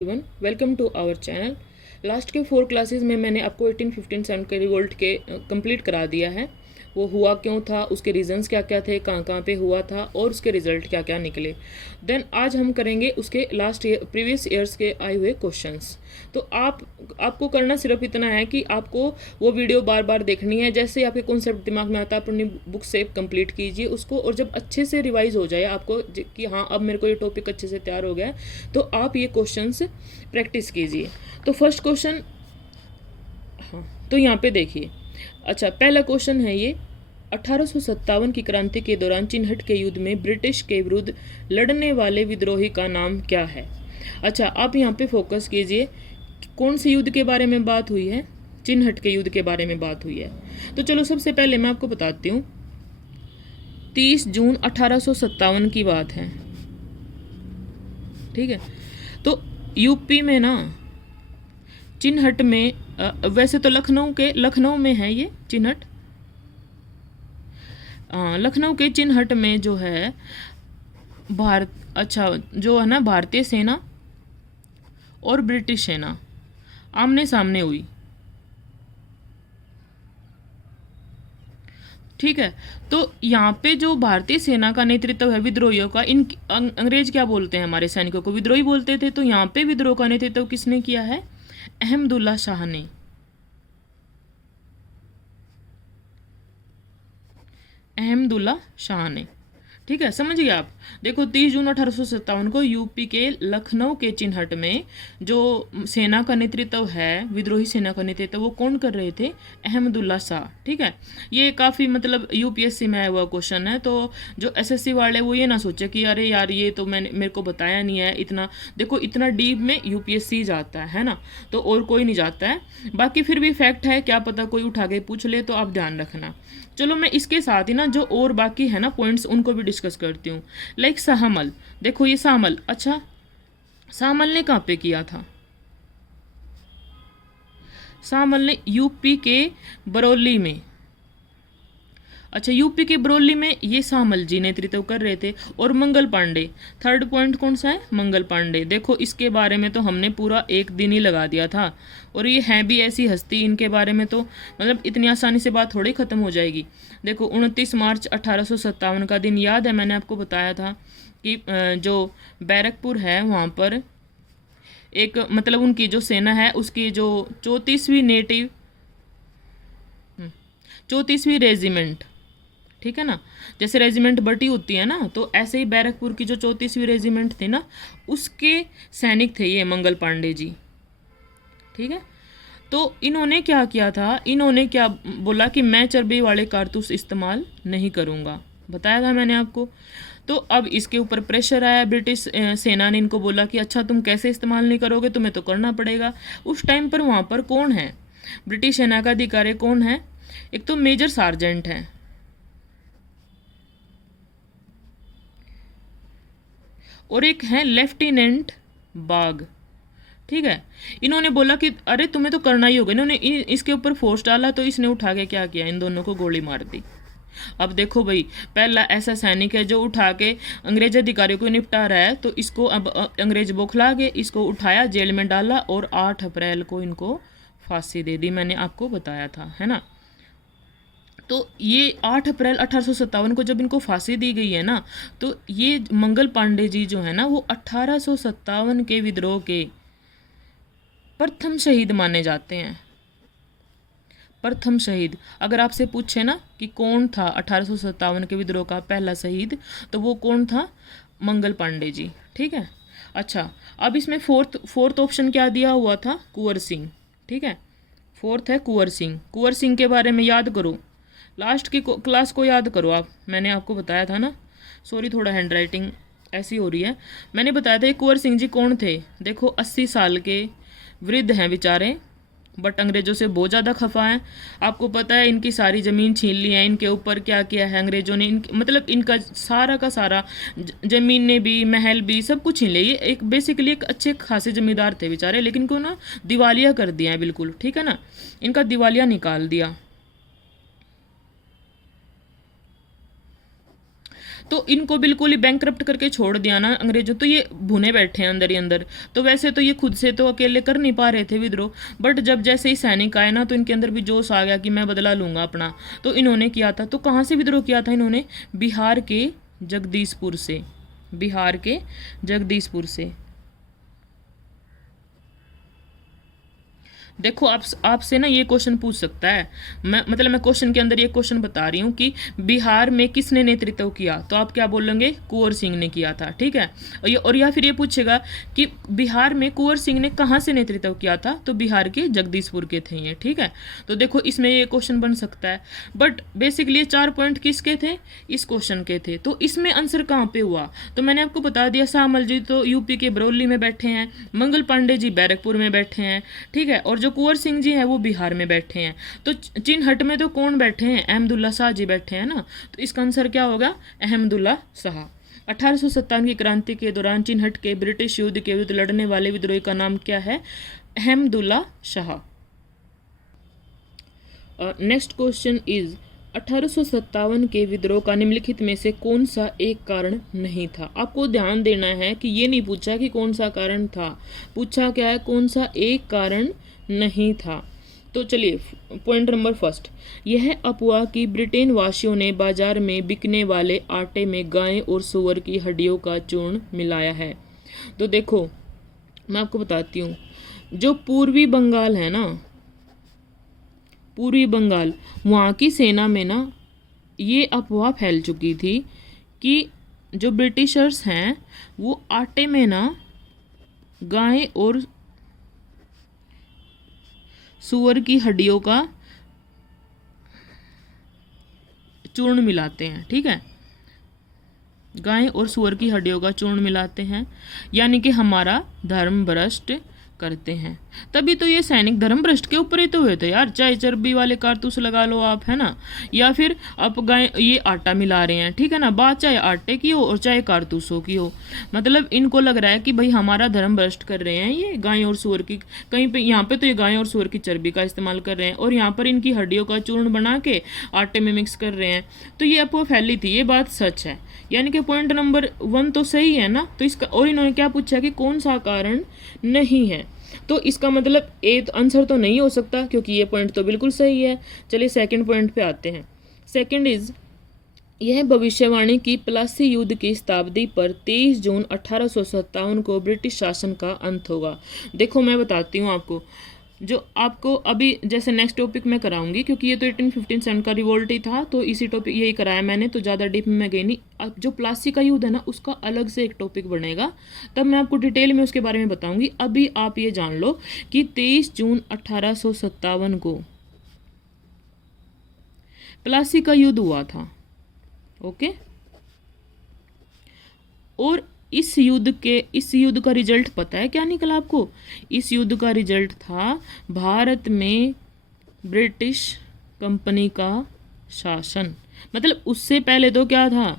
Everyone, welcome to our channel. Last के 4 classes में मैंने आपको 18, 15 7 के रिवोल्ट के कंप्लीट करा दिया है। वो हुआ क्यों था, उसके रीजंस क्या क्या थे, कहाँ कहाँ पे हुआ था और उसके रिजल्ट क्या क्या निकले। देन आज हम करेंगे उसके लास्ट ईयर प्रीवियस ईयर्स के आए हुए क्वेश्चंस। तो आपको करना सिर्फ इतना है कि आपको वो वीडियो बार बार देखनी है। जैसे आपके कॉन्सेप्ट दिमाग में आता है अपनी बुक से कंप्लीट कीजिए उसको, और जब अच्छे से रिवाइज हो जाए आपको कि हाँ अब मेरे को ये टॉपिक अच्छे से तैयार हो गया है, तो आप ये क्वेश्चंस प्रैक्टिस कीजिए। तो फर्स्ट क्वेश्चन, हाँ तो यहाँ पे देखिए। अच्छा, पहला क्वेश्चन है ये, 1857 की क्रांति के दौरान चिन्हट के युद्ध में ब्रिटिश के विरुद्ध लड़ने वाले विद्रोही का नाम क्या है। अच्छा, आप यहाँ पे फोकस कीजिए कौन से युद्ध के बारे में बात हुई है। चिन्हट के युद्ध के बारे में बात हुई है। तो चलो सबसे पहले मैं आपको बताती हूँ। 30 जून 1857 की बात है, ठीक है। तो यूपी में ना चिन्हट में वैसे तो लखनऊ में है ये चिन्हट। लखनऊ के चिन्हट में जो है जो है ना भारतीय सेना और ब्रिटिश सेना आमने सामने हुई, ठीक है। तो यहाँ पे जो भारतीय सेना का नेतृत्व है विद्रोहियों का, इन अंग्रेज क्या बोलते हैं, हमारे सैनिकों को विद्रोही बोलते थे। तो यहाँ पे विद्रोह का नेतृत्व किसने किया है? अहमदुल्ला शाह ने। अहमदुल्ला शाह ने, ठीक है, समझ गए आप। देखो 30 जून 1857 को यूपी के लखनऊ के चिन्हट में जो सेना का नेतृत्व है, विद्रोही सेना का नेतृत्व, वो कौन कर रहे थे? अहमदुल्ला शाह, ठीक है। ये काफ़ी मतलब यूपीएससी में आया हुआ क्वेश्चन है। तो जो एसएससी वाले वो ये ना सोचे कि अरे यार ये तो मेरे को बताया नहीं है इतना। देखो इतना डीप में यूपीएससी जाता है ना, तो और कोई नहीं जाता है। बाकी फिर भी फैक्ट है, क्या पता कोई उठा के पूछ ले, तो आप ध्यान रखना। चलो मैं इसके साथ ही ना जो और बाकी है ना पॉइंट्स उनको भी डिस्कस करती हूँ। लाइक शाहमल, देखो ये शाहमल, अच्छा शाहमल ने कहाँ पे किया था? शाहमल ने यूपी के बरौली में, अच्छा यूपी के बरौली में ये शाहमल जी नेतृत्व कर रहे थे। और मंगल पांडे, थर्ड पॉइंट कौन सा है? मंगल पांडे। देखो इसके बारे में तो हमने पूरा एक दिन ही लगा दिया था, और ये हैं भी ऐसी हस्ती, इनके बारे में तो मतलब इतनी आसानी से बात थोड़ी ख़त्म हो जाएगी। देखो 29 मार्च 1857 का दिन याद है, मैंने आपको बताया था कि जो बैरकपुर है वहाँ पर एक मतलब उनकी जो सेना है उसकी जो 34वीं रेजिमेंट, ठीक है ना, जैसे रेजिमेंट बटी होती है ना, तो ऐसे ही बैरकपुर की जो 34वीं रेजिमेंट थी ना, उसके सैनिक थे ये मंगल पांडे जी, ठीक है। तो इन्होंने क्या किया था, इन्होंने क्या बोला कि मैं चर्बी वाले कारतूस इस्तेमाल नहीं करूँगा, बताया था मैंने आपको। तो अब इसके ऊपर प्रेशर आया, ब्रिटिश सेना ने इनको बोला कि अच्छा तुम कैसे इस्तेमाल नहीं करोगे, तुम्हें तो करना पड़ेगा। उस टाइम पर वहाँ पर कौन है ब्रिटिश सेना का अधिकारी, कौन है? एक तो मेजर सार्जेंट है, और एक है लेफ्टिनेंट बाग, ठीक है। इन्होंने बोला कि अरे तुम्हें तो करना ही होगा। इन्होंने इसके ऊपर फोर्स डाला, तो इसने उठा के क्या किया, इन दोनों को गोली मार दी। अब देखो भाई, पहला ऐसा सैनिक है जो उठा के अंग्रेज अधिकारियों को निपटा रहा है, तो इसको अब अंग्रेज बौखला के इसको उठाया, जेल में डाला, और 8 अप्रैल को इनको फांसी दे दी। मैंने आपको बताया था, है ना। तो ये 8 अप्रैल 1857 को जब इनको फांसी दी गई है ना, तो ये मंगल पांडे जी जो है ना, वो 1857 के विद्रोह के प्रथम शहीद माने जाते हैं। प्रथम शहीद, अगर आपसे पूछे ना कि कौन था 1857 के विद्रोह का पहला शहीद, तो वो कौन था? मंगल पांडे जी, ठीक है। अच्छा, अब इसमें फोर्थ ऑप्शन क्या दिया हुआ था? कुंवर सिंह, ठीक है। फोर्थ है कुंवर सिंह। कुंवर सिंह के बारे में याद करो, लास्ट की क्लास को याद करो आप, मैंने आपको बताया था ना। सॉरी थोड़ा हैंड राइटिंग ऐसी हो रही है। मैंने बताया था कुंवर सिंह जी कौन थे। देखो 80 साल के वृद्ध हैं बेचारे, बट अंग्रेज़ों से बहुत ज़्यादा खफा है। आपको पता है इनकी सारी ज़मीन छीन ली है, इनके ऊपर क्या किया है अंग्रेज़ों ने, मतलब इनका सारा का सारा ज़मीन ने भी, महल भी, सब कुछ छीन लिया। ये एक बेसिकली एक अच्छे खासे ज़मींदार थे बेचारे, लेकिन को ना दिवालिया कर दिया है बिल्कुल, ठीक है ना, इनका दिवालिया निकाल दिया। तो इनको बिल्कुल ही बैंकरप्ट करके छोड़ दिया ना अंग्रेजों, तो ये भुने बैठे हैं अंदर ही अंदर। तो वैसे तो ये खुद से तो अकेले कर नहीं पा रहे थे विद्रोह, बट जब जैसे ही सैनिक आए ना तो इनके अंदर भी जोश आ गया कि मैं बदला लूंगा अपना, तो इन्होंने किया था। तो कहाँ से विद्रोह किया था इन्होंने? बिहार के जगदीशपुर से, बिहार के जगदीशपुर से। देखो आपसे ना ये क्वेश्चन पूछ सकता है, मैं क्वेश्चन के अंदर ये क्वेश्चन बता रही हूँ कि बिहार में किसने नेतृत्व किया, तो आप क्या बोलेंगे? कुंवर सिंह ने किया था, ठीक है। और या फिर ये पूछेगा कि बिहार में कुंवर सिंह ने कहाँ से नेतृत्व किया था, तो बिहार के जगदीशपुर के थे ये, ठीक है। तो देखो इसमें ये क्वेश्चन बन सकता है, बट बेसिकली ये 4 पॉइंट किसके थे? इस क्वेश्चन के थे। तो इसमें आंसर कहाँ पे हुआ? तो मैंने आपको बता दिया, शामल जी तो यूपी के बरौली में बैठे हैं, मंगल पांडे जी बैरकपुर में बैठे हैं, ठीक है, और जो कुंवर सिंह जी हैं वो बिहार में बैठे हैं। तो चिन्हट में तो कौन बैठे हैं? अहमदुल्ला शाह जी बैठे हैं ना, तो इसका आंसर क्या होगा? अहमदुल्ला शाह। 1857 की क्रांति के दौरान चिन्हट के ब्रिटिश युद्ध के विरुद्ध लड़ने वाले विद्रोही का नाम क्या है? Ahmadullah Shah. Next question is 1857 के विद्रोह का निम्नलिखित में से कौन सा एक कारण नहीं था? आपको ध्यान देना है कि ये नहीं पूछा कि कौन सा कारण था, पूछा क्या है? कौन सा एक कारण नहीं था। तो चलिए पॉइंट नंबर फर्स्ट, यह अफवाह कि ब्रिटेन वासियों ने बाजार में बिकने वाले आटे में गाय और सूअर की हड्डियों का चूर्ण मिलाया है। तो देखो मैं आपको बताती हूँ, जो पूर्वी बंगाल है ना, पूर्वी बंगाल, वहाँ की सेना में ना ये अफवाह फैल चुकी थी कि जो ब्रिटिशर्स हैं वो आटे में ना गाय और सूअर की हड्डियों का चूर्ण मिलाते हैं, ठीक है, गाय और सूअर की हड्डियों का चूर्ण मिलाते हैं, यानी कि हमारा धर्म भ्रष्ट करते हैं। तभी तो ये सैनिक धर्म भ्रष्ट के ऊपर ही तो हुए थे यार, चाहे चर्बी वाले कारतूस लगा लो आप, है ना, या फिर आप गाय ये आटा मिला रहे हैं, ठीक है ना, बात चाहे आटे की हो और चाहे कारतूसों की हो, मतलब इनको लग रहा है कि भाई हमारा धर्म भ्रष्ट कर रहे हैं ये गाय और सूअर की, कहीं पे यहाँ पे तो ये गाय और सूअर की चर्बी का इस्तेमाल कर रहे हैं और यहाँ पर इनकी हड्डियों का चूर्ण बना के आटे में मिक्स कर रहे हैं। तो ये अफवाह फैली थी, ये बात सच है, यानी कि पॉइंट नंबर 1 तो सही है ना। तो इसका, और इन्होंने क्या पूछा कि कौन सा कारण नहीं है, तो इसका मतलब ए आंसर तो नहीं हो सकता क्योंकि ये पॉइंट तो बिल्कुल सही है। चलिए सेकंड पॉइंट पे आते हैं। सेकंड इज, यह भविष्यवाणी की प्लासी युद्ध की शताब्दी पर 23 जून 1857 को ब्रिटिश शासन का अंत होगा। देखो मैं बताती हूँ आपको, जो आपको अभी जैसे नेक्स्ट टॉपिक में कराऊंगी, क्योंकि ये तो 1857 का रिवोल्ट ही था, तो इसी टॉपिक यही कराया मैंने, तो ज़्यादा डीप में मैं गई नहीं। अब जो प्लासी का युद्ध है ना उसका अलग से एक टॉपिक बनेगा, तब मैं आपको डिटेल में उसके बारे में बताऊंगी। अभी आप ये जान लो कि 23 जून 1857 को प्लासी का युद्ध हुआ था, ओके। और इस युद्ध का रिजल्ट पता है क्या निकला आपको? इस युद्ध का रिजल्ट था भारत में ब्रिटिश कंपनी का शासन। मतलब उससे पहले तो क्या था,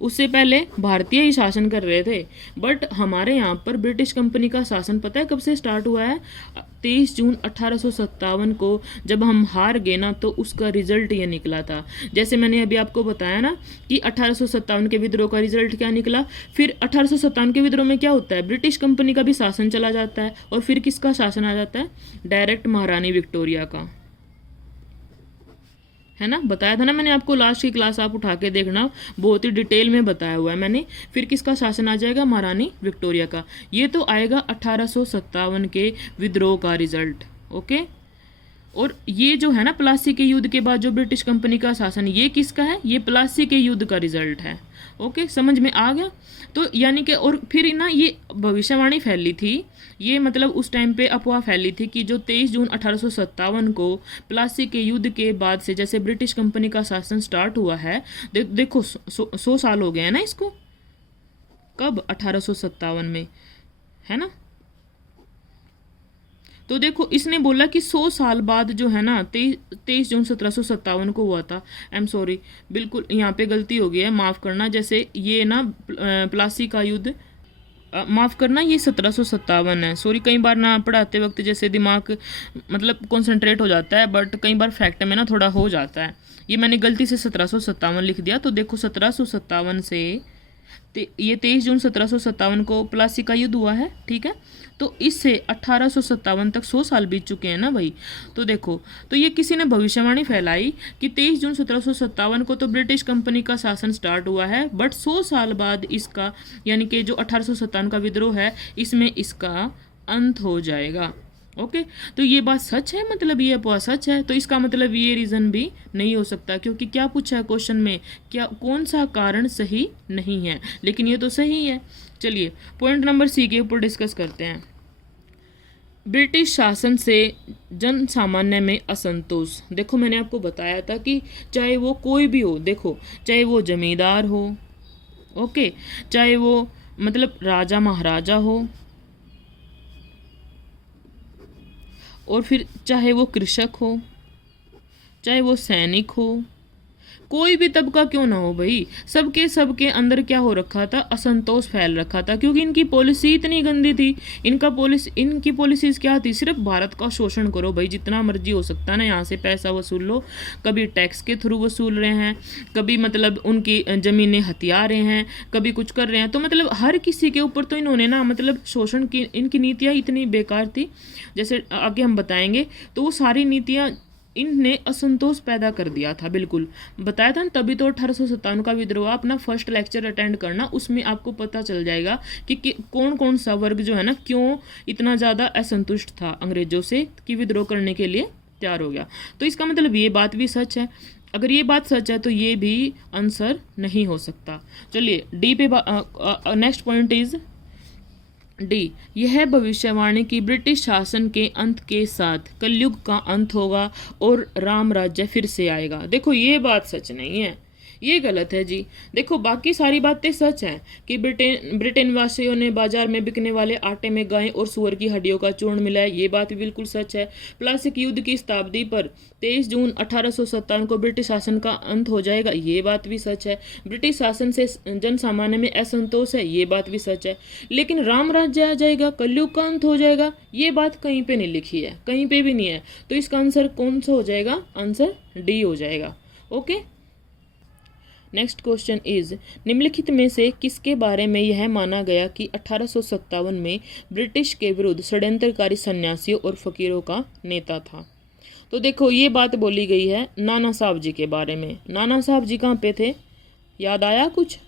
उससे पहले भारतीय ही शासन कर रहे थे, बट हमारे यहाँ पर ब्रिटिश कंपनी का शासन पता है कब से स्टार्ट हुआ है? 23 जून 1857 को जब हम हार गए ना, तो उसका रिजल्ट ये निकला था। जैसे मैंने अभी आपको बताया ना कि 1857 के विद्रोह का रिजल्ट क्या निकला, फिर 1857 के विद्रोह में क्या होता है, ब्रिटिश कंपनी का भी शासन चला जाता है, और फिर किसका शासन आ जाता है? डायरेक्ट महारानी विक्टोरिया का, है ना, बताया था ना मैंने आपको, लास्ट की क्लास आप उठा के देखना, बहुत ही डिटेल में बताया हुआ है मैंने। फिर किसका शासन आ जाएगा? महारानी विक्टोरिया का। ये तो आएगा 1857 के विद्रोह का रिजल्ट, ओके। और ये जो है ना प्लासी के युद्ध के बाद जो ब्रिटिश कंपनी का शासन, ये किसका है? ये प्लासी के युद्ध का रिजल्ट है, ओके, समझ में आ गया। तो यानी कि और फिर ना ये भविष्यवाणी फैली थी, ये मतलब उस टाइम पे अफवाह फैली थी कि जो 23 जून 1857 को प्लासी के युद्ध के बाद से जैसे ब्रिटिश कंपनी का शासन स्टार्ट हुआ है, देखो 100 साल हो गए हैं ना इसको, कब? 1857 में, है ना। तो देखो इसने बोला कि 100 साल बाद जो है ना 23 जून 1757 को हुआ था। आई एम सॉरी, बिल्कुल यहाँ पे गलती हो गई है, माफ़ करना। जैसे ये ना प्लासी का युद्ध माफ़ करना, ये 1757 है। सॉरी, कई बार ना पढ़ाते वक्त जैसे दिमाग मतलब कंसंट्रेट हो जाता है, बट कई बार फैक्ट में ना थोड़ा हो जाता है। ये मैंने गलती से 1757 लिख दिया। तो देखो 1757 से ये 23 जून 1757 को प्लासी का युद्ध हुआ है, ठीक है। तो इससे 1857 तक 100 साल बीत चुके हैं ना भाई। तो देखो, तो ये किसी ने भविष्यवाणी फैलाई कि 23 जून 1757 को तो ब्रिटिश कंपनी का शासन स्टार्ट हुआ है, बट 100 साल बाद इसका, यानी कि जो 1857 का विद्रोह है, इसमें इसका अंत हो जाएगा। ओके, तो ये बात सच है, मतलब ये अफवाह सच है। तो इसका मतलब ये रीज़न भी नहीं हो सकता, क्योंकि क्या पूछा है क्वेश्चन में, क्या कौन सा कारण सही नहीं है, लेकिन ये तो सही है। चलिए पॉइंट नंबर सी के ऊपर डिस्कस करते हैं। ब्रिटिश शासन से जन सामान्य में असंतोष। देखो मैंने आपको बताया था कि चाहे वो कोई भी हो, देखो चाहे वो जमींदार हो, ओके, चाहे वो मतलब राजा महाराजा हो, और फिर चाहे वो कृषक हो, चाहे वो सैनिक हो, कोई भी तबका क्यों ना हो भाई, सबके अंदर क्या हो रखा था, असंतोष फैल रखा था, क्योंकि इनकी पॉलिसी इतनी गंदी थी। इनकी पॉलिसीज क्या थी, सिर्फ भारत का शोषण करो भाई, जितना मर्जी हो सकता है ना, यहाँ से पैसा वसूल लो। कभी टैक्स के थ्रू वसूल रहे हैं, कभी मतलब उनकी ज़मीनें हथिया रहे हैं, कभी कुछ कर रहे हैं। तो मतलब हर किसी के ऊपर तो इन्होंने ना मतलब शोषण की, इनकी नीतियाँ इतनी बेकार थी, जैसे आगे हम बताएंगे। तो वो सारी नीतियाँ इनने असंतोष पैदा कर दिया था, बिल्कुल बताया था ना। तभी तो 1857 का विद्रोह, अपना फर्स्ट लेक्चर अटेंड करना, उसमें आपको पता चल जाएगा कि कौन कौन सा वर्ग जो है ना क्यों इतना ज़्यादा असंतुष्ट था अंग्रेजों से, कि विद्रोह करने के लिए तैयार हो गया। तो इसका मतलब ये बात भी सच है। अगर ये बात सच है तो ये भी आंसर नहीं हो सकता। चलिए डी पे नेक्स्ट पॉइंट इज डी, यह भविष्यवाणी की ब्रिटिश शासन के अंत के साथ कलयुग का अंत होगा और राम राज्य फिर से आएगा। देखो ये बात सच नहीं है, ये गलत है जी। देखो बाकी सारी बातें सच हैं कि ब्रिटेन वासियों ने बाजार में बिकने वाले आटे में गाय और सुअर की हड्डियों का चूर्ण मिलाया, ये बात भी बिल्कुल सच है। प्लासिक युद्ध की शताब्दी पर 23 जून 1857 को ब्रिटिश शासन का अंत हो जाएगा, ये बात भी सच है। ब्रिटिश शासन से जन सामान्य में असंतोष है, ये बात भी सच है। लेकिन राम राज्य आ जाएगा, कलयुग का अंत हो जाएगा, ये बात कहीं पे नहीं लिखी है, कहीं पे भी नहीं है। तो इसका आंसर कौन सा हो जाएगा, आंसर डी हो जाएगा। ओके, नेक्स्ट क्वेश्चन इज, निम्नलिखित में से किसके बारे में यह माना गया कि 1857 में ब्रिटिश के विरुद्ध षड्यंत्रकारी सन्यासियों और फकीरों का नेता था। तो देखो ये बात बोली गई है नाना साहब जी के बारे में। नाना साहब जी कहाँ पे थे, याद आया कुछ?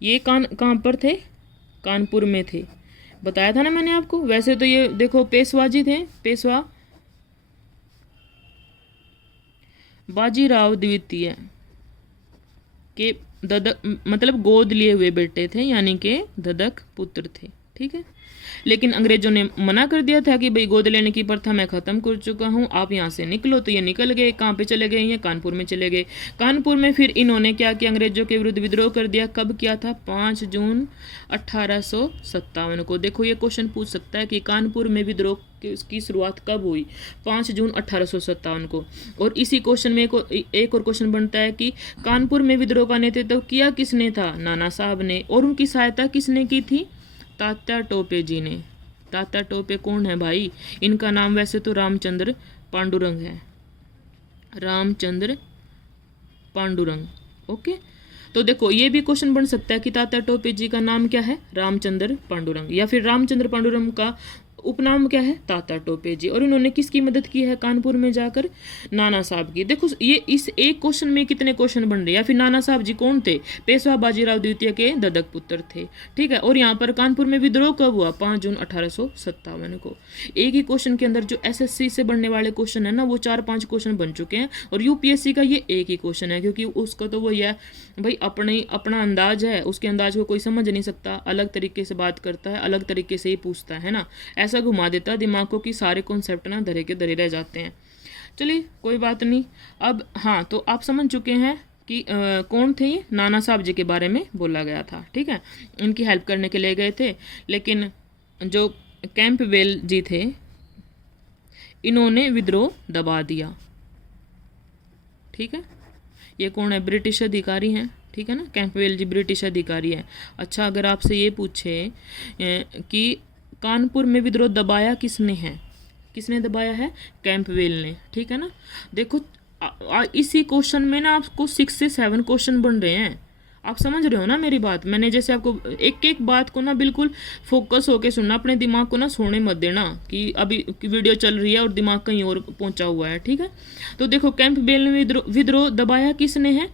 ये कहाँ पर थे, कानपुर में थे, बताया था ना मैंने आपको। वैसे तो ये देखो पेशवा जी थे, पेशवा बाजीराव द्वितीय के ददक मतलब गोद लिए हुए बेटे थे, यानी कि ददक पुत्र थे, ठीक है। लेकिन अंग्रेजों ने मना कर दिया था कि भाई गोद लेने की प्रथा मैं ख़त्म कर चुका हूँ, आप यहाँ से निकलो। तो ये निकल गए, कहाँ पे चले गए, ये कानपुर में चले गए। कानपुर में फिर इन्होंने क्या किया, अंग्रेजों के विरुद्ध विद्रोह कर दिया। कब किया था, 5 जून 1857 को। देखो ये क्वेश्चन पूछ सकता है कि कानपुर में विद्रोह की शुरुआत कब हुई, 5 जून 1857 को। और इसी क्वेश्चन में एक और क्वेश्चन बनता है कि कानपुर में विद्रोह का नेतृत्व किया किसने था, नाना साहब ने, और उनकी सहायता किसने की थी, तात्या टोपे जी ने। तात्या टोपे कौन है भाई, इनका नाम वैसे तो रामचंद्र पांडुरंग है, रामचंद्र पांडुरंग। ओके, तो देखो ये भी क्वेश्चन बन सकता है कि तात्या टोपे जी का नाम क्या है, रामचंद्र पांडुरंग, या फिर रामचंद्र पांडुरंग का उपनाम क्या है, तात्या टोपे जी। और इन्होंने किसकी मदद की है कानपुर में जाकर, नाना साहब की। देखो ये इस एक क्वेश्चन में कितने क्वेश्चन बन रहे हैं। या फिर नाना साहब जी कौन थे, पेशवा बाजीराव द्वितीय के ददक पुत्र थे, ठीक है। और यहाँ पर कानपुर में विद्रोह कब हुआ, 5 जून 1857 को। एक ही क्वेश्चन के अंदर जो एसएससी से बनने वाले क्वेश्चन है ना, वो 4-5 क्वेश्चन बन चुके हैं, और यूपीएससी का ये एक ही क्वेश्चन है, क्योंकि उसका तो वही है भाई, अपना अंदाज है, उसके अंदाज को कोई समझ नहीं सकता, अलग तरीके से बात करता है, अलग तरीके से ही पूछता है ना, ऐसा घुमा देता दिमाग को कि सारे कॉन्सेप्ट ना धरे के धरे रह जाते हैं। चलिए कोई बात नहीं। अब हाँ, तो आप समझ चुके हैं कि कौन थे ये, नाना साहब जी के बारे में बोला गया था, ठीक है। इनकी हेल्प करने के लिए गए थे, लेकिन जो कैंपबेल जी थे इन्होंने विद्रोह दबा दिया, ठीक है। ये कौन है, ब्रिटिश अधिकारी हैं, ठीक है ना। कैंपबेल जी ब्रिटिश अधिकारी है। अच्छा, अगर आपसे ये पूछे कि कानपुर में विद्रोह दबाया किसने है, किसने दबाया है, कैंपबेल ने, ठीक है ना। देखो इसी क्वेश्चन में ना आपको 6 से 7 क्वेश्चन बन रहे हैं। आप समझ रहे हो ना मेरी बात। मैंने जैसे आपको एक एक बात को ना बिल्कुल फोकस होके सुनना, अपने दिमाग को ना सोने मत देना कि अभी वीडियो चल रही है और दिमाग कहीं और पहुंचा हुआ है, ठीक है। तो देखो कैंपबेल ने विद्रोह दबाया किसने है,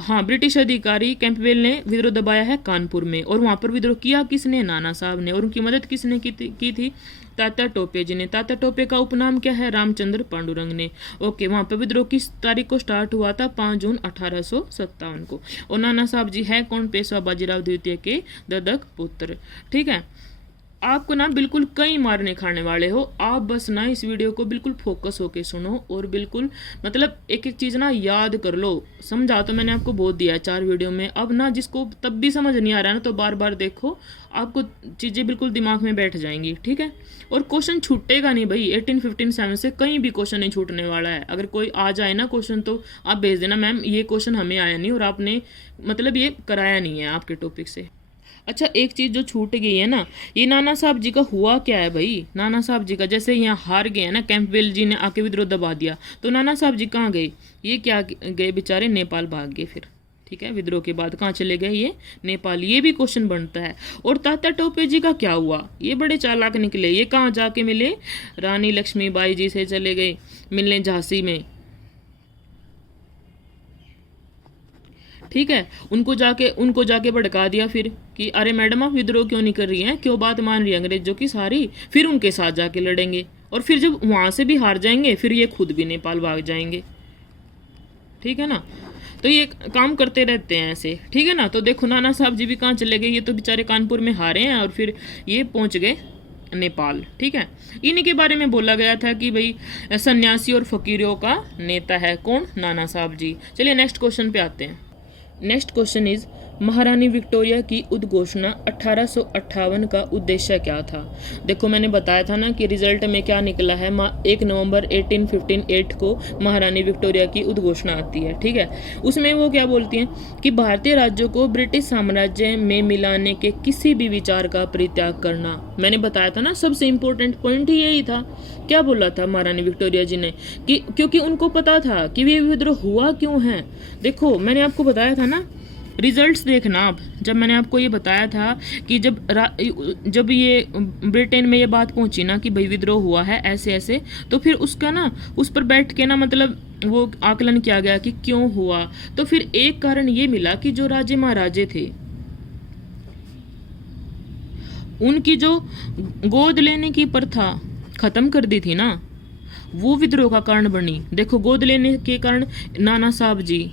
हाँ ब्रिटिश अधिकारी कैंपबेल ने विद्रोह दबाया है कानपुर में। और वहाँ पर विद्रोह किया किसने, नाना साहब ने। और उनकी मदद किसने की थी तात्या टोपे जी ने। तात्या टोपे का उपनाम क्या है, रामचंद्र पांडुरंग ने। ओके, वहाँ पे विद्रोह किस तारीख को स्टार्ट हुआ था, 5 जून 1857 को। और नाना साहब जी है कौन, पेशवा बाजीराव द्वितीय के ददक पुत्र, ठीक है। आपको ना बिल्कुल कई मारने खाने वाले हो, आप बस ना इस वीडियो को बिल्कुल फोकस होके सुनो और बिल्कुल मतलब एक एक चीज़ ना याद कर लो। समझा तो मैंने आपको बहुत दिया है 4 वीडियो में। अब ना जिसको तब भी समझ नहीं आ रहा है ना, तो बार बार देखो, आपको चीज़ें बिल्कुल दिमाग में बैठ जाएंगी, ठीक है। और क्वेश्चन छूटेगा नहीं भाई, 18, 15, 7 से कहीं भी क्वेश्चन नहीं छूटने वाला है। अगर कोई आ जाए ना क्वेश्चन तो आप भेज देना, मैम ये क्वेश्चन हमें आया नहीं और आपने मतलब ये कराया नहीं है आपके टॉपिक से। अच्छा, एक चीज़ जो छूट गई है ना, ये नाना साहब जी का हुआ क्या है भाई। नाना साहब जी का जैसे यहाँ हार गए ना, कैंपबेल जी ने आके विद्रोह दबा दिया, तो नाना साहब जी कहाँ गए, ये क्या गए बेचारे, नेपाल भाग गए फिर, ठीक है। विद्रोह के बाद कहाँ चले गए, ये नेपाल। ये भी क्वेश्चन बनता है। और तात्या टोपे जी का क्या हुआ, ये बड़े चालाक निकले, ये कहाँ जाके मिले, रानी लक्ष्मीबाई जी से चले गए मिलने झांसी में, ठीक है। उनको जाके भड़का दिया फिर कि अरे मैडम आप विद्रोह क्यों नहीं कर रही हैं, क्यों बात मान रही है अंग्रेजों की सारी। फिर उनके साथ जाके लड़ेंगे और फिर जब वहां से भी हार जाएंगे फिर ये खुद भी नेपाल भाग जाएंगे, ठीक है ना। तो ये काम करते रहते हैं ऐसे, ठीक है ना। तो देखो नाना साहब जी भी कहाँ चले गए, ये तो बेचारे कानपुर में हारे हैं और फिर ये पहुंच गए नेपाल, ठीक है। इन्हीं के बारे में बोला गया था कि भाई सन्यासी और फकीरों का नेता है कौन, नाना साहब जी। चलिए नेक्स्ट क्वेश्चन पे आते हैं। नेक्स्ट क्वेश्चन इज महारानी विक्टोरिया की उद्घोषणा 1858 का उद्देश्य क्या था। देखो मैंने बताया था ना कि रिजल्ट में क्या निकला है, 1 नवंबर 1858 को महारानी विक्टोरिया की उद्घोषणा आती है, ठीक है। उसमें वो क्या बोलती हैं कि भारतीय राज्यों को ब्रिटिश साम्राज्य में मिलाने के किसी भी विचार का परित्याग करना। मैंने बताया था ना सबसे इम्पोर्टेंट पॉइंट ही यही था। क्या बोला था महारानी विक्टोरिया जी ने कि क्योंकि उनको पता था कि ये विद्रोह हुआ क्यों है। देखो मैंने आपको बताया था ना, रिजल्ट्स देखना आप, जब मैंने आपको ये बताया था कि जब ये ब्रिटेन में ये बात पहुंची ना कि भाई विद्रोह हुआ है ऐसे ऐसे, तो फिर उसका ना उस पर बैठ के ना मतलब वो आकलन किया गया कि क्यों हुआ। तो फिर एक कारण ये मिला कि जो राजे महाराजे थे उनकी जो गोद लेने की प्रथा खत्म कर दी थी ना, वो विद्रोह का कारण बनी। देखो गोद लेने के कारण नाना साहब जी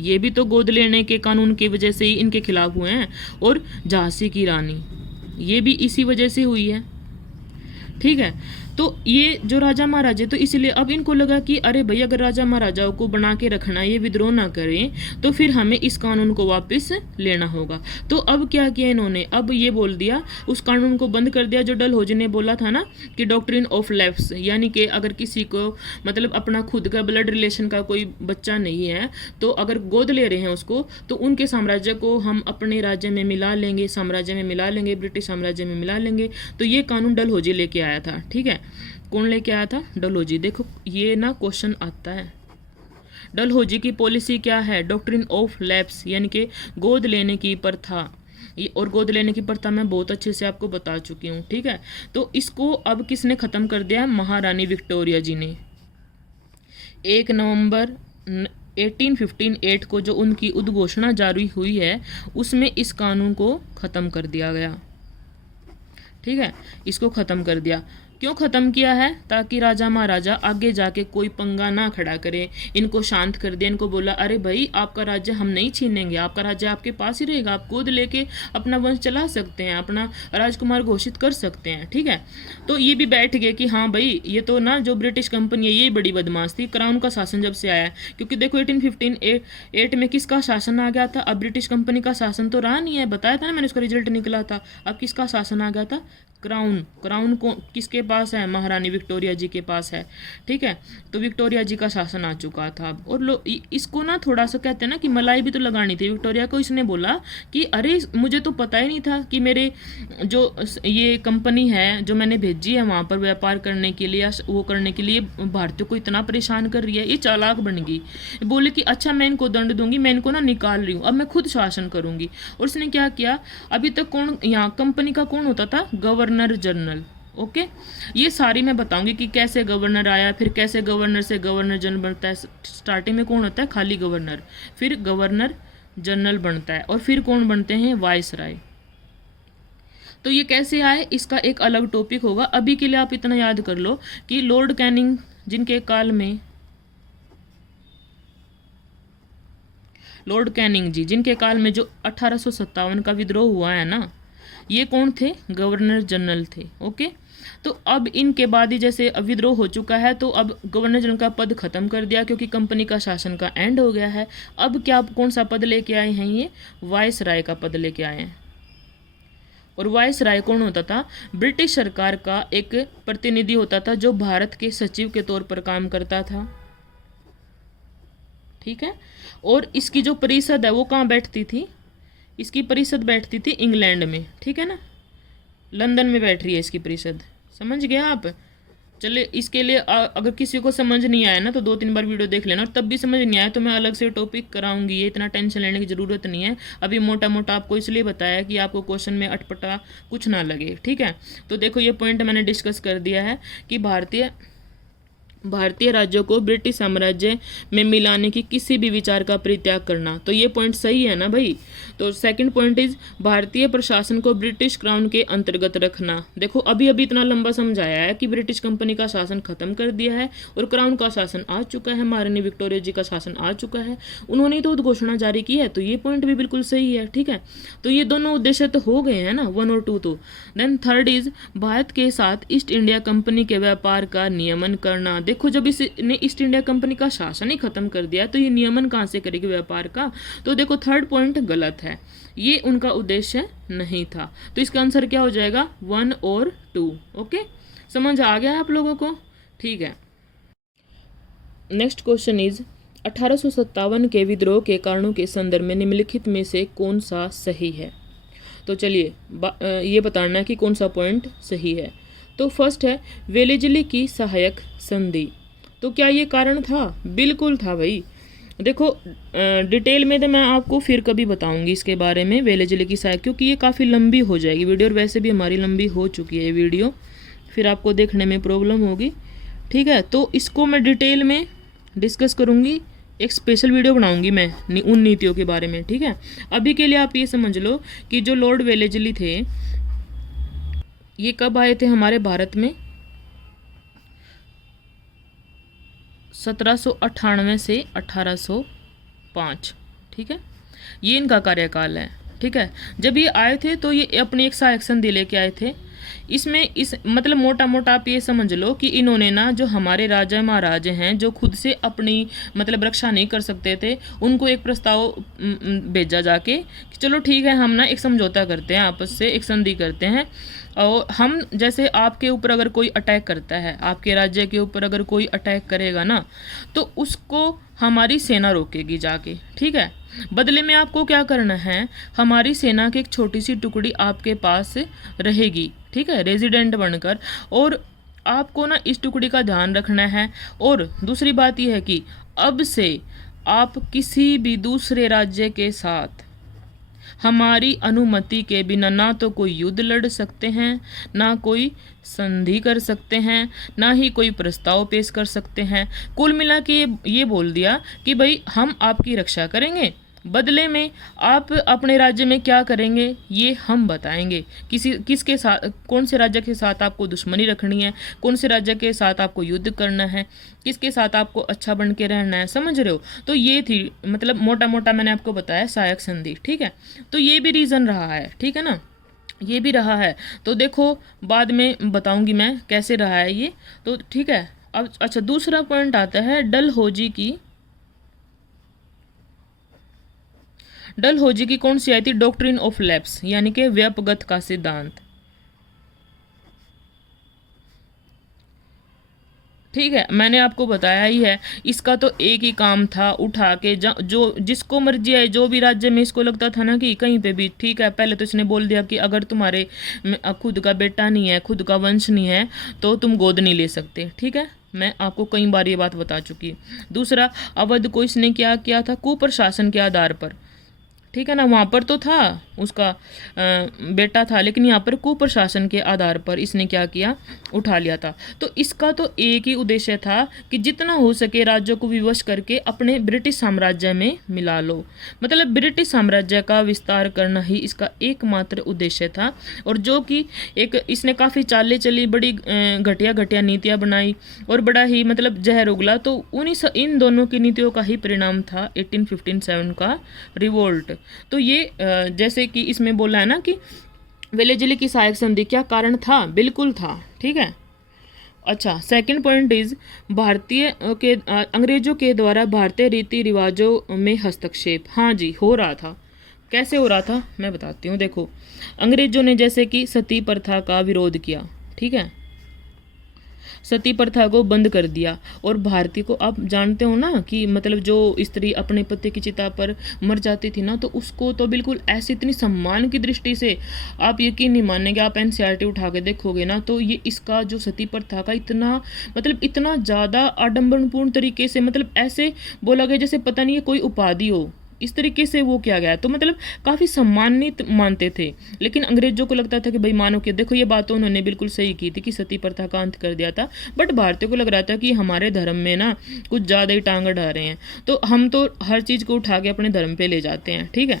ये भी तो गोद लेने के कानून की वजह से ही इनके खिलाफ हुए हैं, और झांसी की रानी ये भी इसी वजह से हुई है, ठीक है। तो ये जो राजा महाराजे, तो इसलिए अब इनको लगा कि अरे भाई अगर राजा महाराजाओं को बना के रखना, ये विद्रोह ना करें, तो फिर हमें इस कानून को वापस लेना होगा। तो अब क्या किया इन्होंने, अब ये बोल दिया, उस कानून को बंद कर दिया जो डलहौजी ने बोला था ना कि डॉक्ट्रिन ऑफ लेफ्ट्स, यानी कि अगर किसी को मतलब अपना खुद का ब्लड रिलेशन का कोई बच्चा नहीं है तो अगर गोद ले रहे हैं उसको, तो उनके साम्राज्य को हम अपने राज्य में मिला लेंगे, साम्राज्य में मिला लेंगे, ब्रिटिश साम्राज्य में मिला लेंगे। तो ये कानून डलहौजी लेके आया था, ठीक है। कौन लेके आया था, डलहौजी। देखो ये ना क्वेश्चन आता है, डलहौजी की पॉलिसी क्या है, डॉक्ट्रिन ऑफ लैप्स, यानी कि गोद लेने की प्रथा। और गोद लेने की प्रथा मैं बहुत अच्छे से आपको बता चुकी हूँ, ठीक है। तो इसको अब किसने खत्म कर दिया, महारानी विक्टोरिया जी ने। 1 नवंबर 1858 को जो उनकी उद्घोषणा जारी हुई है उसमें इस कानून को खत्म कर दिया गया, ठीक है। इसको खत्म कर दिया। क्यों खत्म किया है, ताकि राजा महाराजा आगे जाके कोई पंगा ना खड़ा करे, इनको शांत कर दिया। इनको बोला अरे भाई आपका राज्य हम नहीं छीनेंगे, आपका राज्य आपके पास ही रहेगा, आप गोद लेके अपना वंश चला सकते हैं, अपना राजकुमार घोषित कर सकते हैं, ठीक है। तो ये भी बैठ गए कि हाँ भाई ये तो ना जो ब्रिटिश कंपनी है ये बड़ी बदमाश थी, क्राउन का शासन जब से आया है। क्योंकि देखो 1858 में किसका शासन आ गया था, अब ब्रिटिश कंपनी का शासन तो रहा नहीं है, बताया था ना मैंने, उसका रिजल्ट निकला था। अब किसका शासन आ गया था, क्राउन, क्राउन को किसके पास है? महारानी विक्टोरिया जी के पास है, ठीक है। तो विक्टोरिया जी का शासन आ चुका था अब। और इसको ना थोड़ा सा कहते हैं ना कि मलाई भी तो लगानी थी विक्टोरिया को। इसने बोला कि अरे मुझे तो पता ही नहीं था कि मेरे जो ये कंपनी है जो मैंने भेजी है वहाँ पर व्यापार करने के लिए या वो करने के लिए भारतीयों को इतना परेशान कर रही है। ये चालाक बन गई, बोले कि अच्छा मैं इनको दंड दूंगी, मैं इनको ना निकाल रही हूँ, अब मैं खुद शासन करूंगी। और उसने क्या किया, अभी तक कौन यहाँ कंपनी का कौन होता था? Governor general. ओके, ये सारी मैं बताऊंगी कि कैसे गवर्नर आया, फिर कैसे गवर्नर से गवर्नर जनरल बनता है। स्टार्टिंग में कौन होता है? खाली गवर्नर, फिर गवर्नर जनरल बनता है, और फिर कौन बनते हैं? वाइसराय। तो ये कैसे आए इसका एक अलग टॉपिक होगा। अभी के लिए आप इतना याद कर लो कि लॉर्ड कैनिंग जिनके काल में, लॉर्ड कैनिंग जी जिनके काल में जो 1857 का विद्रोह हुआ है ना, ये कौन थे? गवर्नर जनरल थे। ओके, तो अब इनके बाद ही जैसे विद्रोह हो चुका है तो अब गवर्नर जनरल का पद खत्म कर दिया क्योंकि कंपनी का शासन का एंड हो गया है। अब क्या कौन सा पद लेके आए हैं? ये वाइसराय का पद लेके आए हैं। और वाइसराय कौन होता था? ब्रिटिश सरकार का एक प्रतिनिधि होता था जो भारत के सचिव के तौर पर काम करता था, ठीक है। और इसकी जो परिषद है वो कहाँ बैठती थी? इसकी परिषद बैठती थी इंग्लैंड में, ठीक है ना, लंदन में बैठ रही है इसकी परिषद। समझ गया आप? चले, इसके लिए अगर किसी को समझ नहीं आया ना तो 2-3 बार वीडियो देख लेना, और तब भी समझ नहीं आया तो मैं अलग से टॉपिक कराऊंगी। ये इतना टेंशन लेने की ज़रूरत नहीं है। अभी मोटा मोटा आपको इसलिए बताया कि आपको क्वेश्चन में अटपटा कुछ ना लगे, ठीक है। तो देखो ये पॉइंट मैंने डिस्कस कर दिया है कि भारतीय राज्यों को ब्रिटिश साम्राज्य में मिलाने की किसी भी विचार का परित्याग करना। तो ये पॉइंट सही है ना भाई। तो सेकंड पॉइंट इज भारतीय प्रशासन को ब्रिटिश क्राउन के अंतर्गत रखना। देखो अभी अभी इतना लंबा समझाया है कि ब्रिटिश कंपनी का शासन खत्म कर दिया है और क्राउन का शासन आ चुका है, महारानी विक्टोरिया जी का शासन आ चुका है, उन्होंने तो उद्घोषणा जारी की है। तो ये पॉइंट भी बिल्कुल सही है, ठीक है। तो ये दोनों उद्देश्य तो हो गए हैं ना, 1 और 2 तो। देन थर्ड इज भारत के साथ ईस्ट इंडिया कंपनी के व्यापार का नियमन करना। देखो जब इसने ईस्ट इंडिया कंपनी का शासन ही खत्म कर दिया तो ये नियमन कहाँ से करेगी व्यापार का? तो देखो थर्ड पॉइंट गलत है, ये उनका उद्देश्य नहीं था। तो इसका आंसर क्या हो जाएगा? 1 और 2। ओके, समझ आ गया आप लोगों को? ठीक है। नेक्स्ट क्वेश्चन इज 1857 के विद्रोह के कारणों के संदर्भ में निम्नलिखित में से कौन सा सही है? तो चलिए ये बताना है कि कौन सा पॉइंट सही है। तो फर्स्ट है वेलेजली की सहायक संधि। तो क्या ये कारण था? बिल्कुल था भाई। देखो डिटेल में तो मैं आपको फिर कभी बताऊंगी इसके बारे में, वेलेजली की सहायक, क्योंकि ये काफ़ी लंबी हो जाएगी वीडियो, और वैसे भी हमारी लंबी हो चुकी है ये वीडियो, फिर आपको देखने में प्रॉब्लम होगी, ठीक है। तो इसको मैं डिटेल में डिस्कस करूँगी, एक स्पेशल वीडियो बनाऊंगी मैं उन नीतियों के बारे में, ठीक है। अभी के लिए आप ये समझ लो कि जो लॉर्ड वेलेजली थे ये कब आए थे हमारे भारत में? 1798 से 1805, ठीक है। ये इनका कार्यकाल है, ठीक है। जब ये आए थे तो ये अपनी एक सहायक संधि लेके आए थे। इसमें इस मतलब मोटा मोटा आप ये समझ लो कि इन्होंने ना जो हमारे राजा महाराजे हैं जो खुद से अपनी मतलब रक्षा नहीं कर सकते थे, उनको एक प्रस्ताव भेजा जाके कि चलो ठीक है हम ना एक समझौता करते हैं, आपस से एक संधि करते हैं, और हम जैसे आपके ऊपर अगर कोई अटैक करता है, आपके राज्य के ऊपर अगर कोई अटैक करेगा ना तो उसको हमारी सेना रोकेगी जाके, ठीक है। बदले में आपको क्या करना है, हमारी सेना की एक छोटी सी टुकड़ी आपके पास रहेगी, ठीक है, रेजिडेंट बनकर, और आपको ना इस टुकड़ी का ध्यान रखना है। और दूसरी बात यह है कि अब से आप किसी भी दूसरे राज्य के साथ हमारी अनुमति के बिना ना तो कोई युद्ध लड़ सकते हैं, ना कोई संधि कर सकते हैं, ना ही कोई प्रस्ताव पेश कर सकते हैं। कुल मिला के ये बोल दिया कि भाई हम आपकी रक्षा करेंगे, बदले में आप अपने राज्य में क्या करेंगे ये हम बताएंगे। किसके साथ, कौन से राज्य के साथ आपको दुश्मनी रखनी है, कौन से राज्य के साथ आपको युद्ध करना है, किसके साथ आपको अच्छा बन के रहना है, समझ रहे हो। तो ये थी मतलब मोटा मोटा मैंने आपको बताया सहायक संधि, ठीक है। तो ये भी रीज़न रहा है, ठीक है ना, ये भी रहा है। तो देखो बाद में बताऊंगी मैं कैसे रहा है ये, तो ठीक है। अब अच्छा दूसरा पॉइंट आता है डलहौजी की कौन सी आई थी? डॉक्ट्रिन ऑफ लैप्स, यानी कि व्यपगत का सिद्धांत। ठीक है, मैंने आपको बताया ही है। इसका तो एक ही काम था, उठा के जो जिसको मर्जी है, जो भी राज्य में इसको लगता था ना कि कहीं पे भी, ठीक है, पहले तो इसने बोल दिया कि अगर तुम्हारे खुद का बेटा नहीं है, खुद का वंश नहीं है, तो तुम गोद नहीं ले सकते। ठीक है, मैं आपको कई बार ये बात बता चुकी। दूसरा, अवध को इसने क्या किया था, कुप्रशासन के आधार पर। ठीक है ना, वहाँ पर तो था उसका बेटा था, लेकिन यहाँ पर कुप्रशासन के आधार पर इसने क्या किया, उठा लिया था। तो इसका तो एक ही उद्देश्य था कि जितना हो सके राज्यों को विवश करके अपने ब्रिटिश साम्राज्य में मिला लो। मतलब ब्रिटिश साम्राज्य का विस्तार करना ही इसका एकमात्र उद्देश्य था। और जो कि एक इसने काफ़ी चालें चली, बड़ी घटिया घटिया नीतियाँ बनाई और बड़ा ही मतलब जहर उगला। तो इन दोनों की नीतियों का ही परिणाम था 1857 का रिवोल्ट। तो ये जैसे कि इसमें बोला है ना कि वेलेजली की सहायक संधि, क्या कारण था, बिल्कुल था। ठीक है, अच्छा, सेकंड पॉइंट इज भारतीय के अंग्रेजों के द्वारा भारतीय रीति रिवाजों में हस्तक्षेप। हाँ जी, हो रहा था। कैसे हो रहा था मैं बताती हूँ। देखो, अंग्रेजों ने जैसे कि सती प्रथा का विरोध किया। ठीक है, सती प्रथा को बंद कर दिया। और भारतीय को आप जानते हो ना कि मतलब जो स्त्री अपने पति की चिता पर मर जाती थी ना, तो उसको तो बिल्कुल ऐसी इतनी सम्मान की दृष्टि से, आप यकीन नहीं मानेंगे, आप एनसीईआरटी उठा के देखोगे ना, तो ये इसका जो सती प्रथा का इतना मतलब इतना ज़्यादा आडंबरपूर्ण तरीके से, मतलब ऐसे बोला गया जैसे पता नहीं है कोई उपाधि हो, इस तरीके से वो किया गया। तो मतलब काफ़ी सम्मानित मानते थे। लेकिन अंग्रेजों को लगता था कि भाई मानो कि देखो, ये बात तो उन्होंने बिल्कुल सही की थी कि सती प्रथा का अंत कर दिया था, बट भारतीयों को लग रहा था कि हमारे धर्म में ना कुछ ज़्यादा ही टांग अड़ा रहे हैं, तो हम तो हर चीज़ को उठा के अपने धर्म पे ले जाते हैं। ठीक है,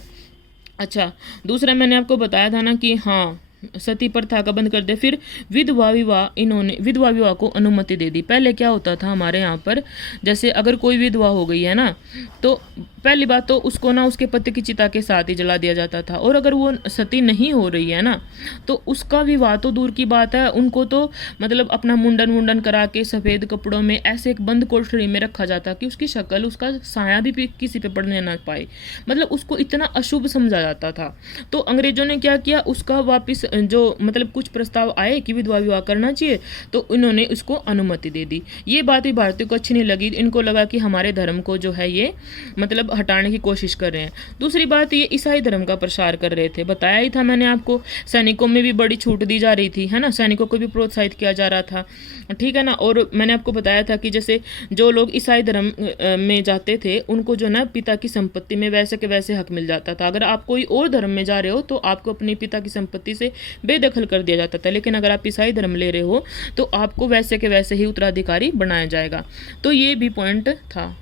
अच्छा, दूसरा मैंने आपको बताया था ना कि हाँ, सती प्रथा का बंद कर दिया। फिर विधवा विवाह, इन्होंने विधवा विवाह को अनुमति दे दी। पहले क्या होता था हमारे यहाँ पर, जैसे अगर कोई विधवा हो गई है ना, तो पहली बात तो उसको ना उसके पति की चिता के साथ ही जला दिया जाता था। और अगर वो सती नहीं हो रही है ना, तो उसका विवाह तो दूर की बात है, उनको तो मतलब अपना मुंडन करा के सफ़ेद कपड़ों में ऐसे एक बंद कोठरी में रखा जाता कि उसकी शक्ल, उसका साया भी किसी पे पड़ने ना पाए। मतलब उसको इतना अशुभ समझा जाता था। तो अंग्रेजों ने क्या किया, उसका वापस जो मतलब कुछ प्रस्ताव आए कि विधवा विवाह करना चाहिए, तो इन्होंने उसको अनुमति दे दी। ये बात भी भारतीयों को अच्छी नहीं लगी। इनको लगा कि हमारे धर्म को जो है ये मतलब हटाने की कोशिश कर रहे हैं। दूसरी बात, ये ईसाई धर्म का प्रसार कर रहे थे। बताया ही था मैंने आपको, सैनिकों में भी बड़ी छूट दी जा रही थी, है ना, सैनिकों को भी प्रोत्साहित किया जा रहा था। ठीक है ना। और मैंने आपको बताया था कि जैसे जो लोग ईसाई धर्म में जाते थे, उनको जो ना पिता की संपत्ति में वैसे के वैसे हक मिल जाता था। अगर आप कोई और धर्म में जा रहे हो तो आपको अपने पिता की संपत्ति से बेदखल कर दिया जाता था, लेकिन अगर आप ईसाई धर्म ले रहे हो तो आपको वैसे के वैसे ही उत्तराधिकारी बनाया जाएगा। तो ये भी पॉइंट था।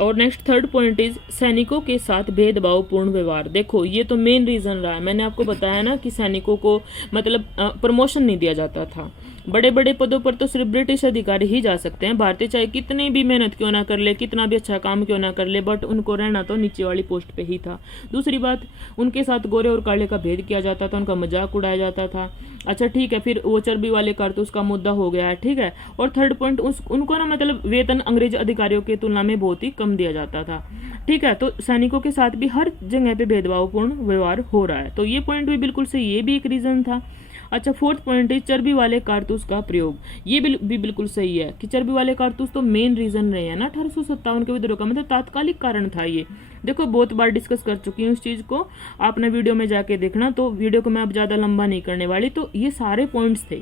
और नेक्स्ट थर्ड पॉइंट इज सैनिकों के साथ भेदभावपूर्ण व्यवहार। देखो, ये तो मेन रीज़न रहा है। मैंने आपको बताया ना कि सैनिकों को मतलब प्रमोशन नहीं दिया जाता था। बड़े बड़े पदों पर तो सिर्फ ब्रिटिश अधिकारी ही जा सकते हैं। भारतीय चाहे कितनी भी मेहनत क्यों ना कर ले, कितना भी अच्छा काम क्यों ना कर ले, बट उनको रहना तो नीचे वाली पोस्ट पे ही था। दूसरी बात, उनके साथ गोरे और काले का भेद किया जाता था, उनका मजाक उड़ाया जाता था। अच्छा ठीक है, फिर वो चर्बी वाले कारतूस का मुद्दा हो गया है। ठीक है। और थर्ड पॉइंट, उनको ना मतलब वेतन अंग्रेज अधिकारियों की तुलना में बहुत ही कम दिया जाता था। ठीक है। तो सैनिकों के साथ भी हर जगह पे भेदभावपूर्ण व्यवहार हो रहा है। तो ये पॉइंट भी बिल्कुल सही, ये भी एक रीज़न था। अच्छा, फोर्थ पॉइंट है चर्बी वाले कारतूस का प्रयोग। ये भी बिल्कुल सही है कि चर्बी वाले कारतूस तो मेन रीजन रहे हैं ना 1857 के विद्रोह का, मतलब तात्कालिक कारण था ये। देखो, बहुत बार डिस्कस कर चुकी हूँ इस चीज़ को, आपने वीडियो में जाके देखना। तो वीडियो को मैं अब ज़्यादा लंबा नहीं करने वाली। तो ये सारे पॉइंट्स थे।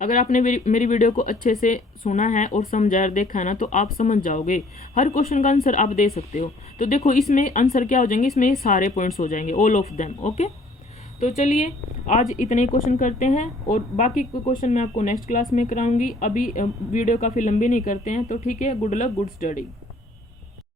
अगर आपने मेरी वीडियो को अच्छे से सुना है और समझा और देखा है ना, तो आप समझ जाओगे। हर क्वेश्चन का आंसर आप दे सकते हो। तो देखो, इसमें आंसर क्या हो जाएंगे, इसमें सारे पॉइंट्स हो जाएंगे, ऑल ऑफ देम। ओके, तो चलिए आज इतने क्वेश्चन करते हैं और बाकी क्वेश्चन मैं आपको नेक्स्ट क्लास में कराऊंगी। अभी वीडियो काफ़ी लंबी नहीं करते हैं। तो ठीक है, गुड लक, गुड स्टडी।